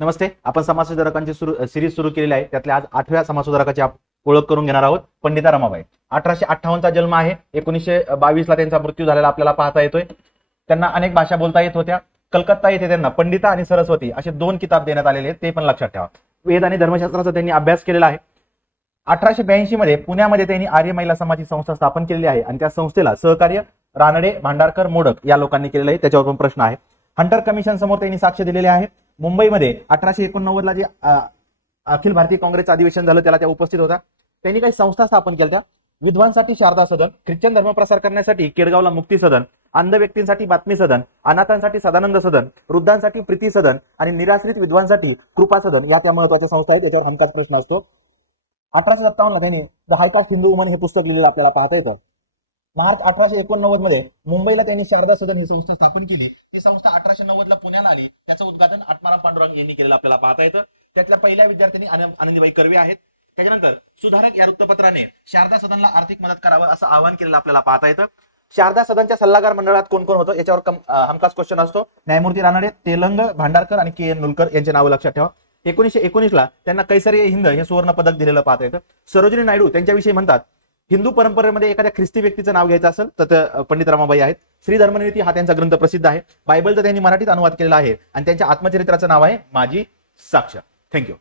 नमस्ते. आपण समाजसुधारकांची सिरीज सुरू केलेली आहे. त्यातल्या आज 8व्या समाजसुधारकाची ओळख करून घेणार आहोत. पंडिता रमाबाई. 1858 चा जन्म आहे. 1922 ला त्यांचा मृत्यू झालेला आपल्याला पाहता येतोय. त्यांना अनेक भाषा बोलता येत होत्या. कलकत्ता येथे त्यांना पंडिता आणि सरस्वती असे 2 किताब देण्यात आलेले आहेत, ते पण लक्षात ठेवा. वेद आणि धर्मशास्त्राचा त्यांनी अभ्यास केलेला आहे. 1882 मध्ये पुण्यामध्ये त्यांनी आर्य महिला समाजाची संस्था स्थापन केलेली आहे आणि त्या संस्थेला सहकार्य रानडे, भांडारकर, मोडक या लोकांनी केलेलं आहे. त्याच्यावर पण प्रश्न आहे. हंटर कमिशन समोर त्यांनी साक्ष दिलेले आहे. मुंबईमध्ये 1889 ला जे अखिल भारतीय काँग्रेसचं अधिवेशन झालं त्याला त्या उपस्थित होता. त्यांनी काही संस्था स्थापन केल्या. विद्वांसाठी शारदा सदन, ख्रिश्चन धर्म प्रसार करण्यासाठी केडगावला मुक्ती सदन, अंध व्यक्तींसाठी बातमी सदन, अनाथांसाठी सदानंद सदन, वृद्धांसाठी प्रीती सदन आणि निराश्रित विद्वांसाठी कृपा सदन या त्या महत्वाच्या संस्था आहेत. त्याच्यावर हमखास प्रश्न असतो. 1857 ला त्यांनी द हायकास्ट हिंदू वुमन हे पुस्तक लिहिलेलं आपल्याला पाहता येतं. मार्च 1889 मध्ये मुंबईला त्यांनी शारदा सदन ही संस्था स्थापन केली. ती संस्था 1890 ला पुण्याला आली. त्याचं उद्घाटन आत्माराम पांडुरंग यांनी केलेलं आपल्याला पाहता येतं. त्यातल्या पहिल्या विद्यार्थ्यांनी आनंदीबाई कर्वे आहेत. त्याच्यानंतर सुधारक या वृत्तपत्राने शारदा सदनला आर्थिक मदत करावं असं आवाहन केलेलं आपल्याला पाहता येतं. शारदा सदनच्या सल्लागार मंडळात कोण कोण होतं याच्यावर हमखास क्वेश्चन असतो. न्यायमूर्ती रानडे, तेलंग, भांडारकर आणि के एन नुलकर यांचे नाव लक्षात ठेवा. 1919 ला त्यांना कैसरी हिंद हे सुवर्ण पदक दिलेलं पाहता येतं. सरोजिनी नायडू त्यांच्याविषयी म्हणतात, हिंदू परंपरेमध्ये एखाद्या ख्रिस्ती व्यक्तीचं नाव घ्यायचं असेल तर पंडित रमाबाई आहेत. श्री धर्मनीती हा त्यांचा ग्रंथ प्रसिद्ध आहे. बायबलचा त्यांनी मराठीत अनुवाद केलेला आहे आणि त्यांच्या आत्मचरित्राचं नाव आहे माझी साक्ष. थँक्यू.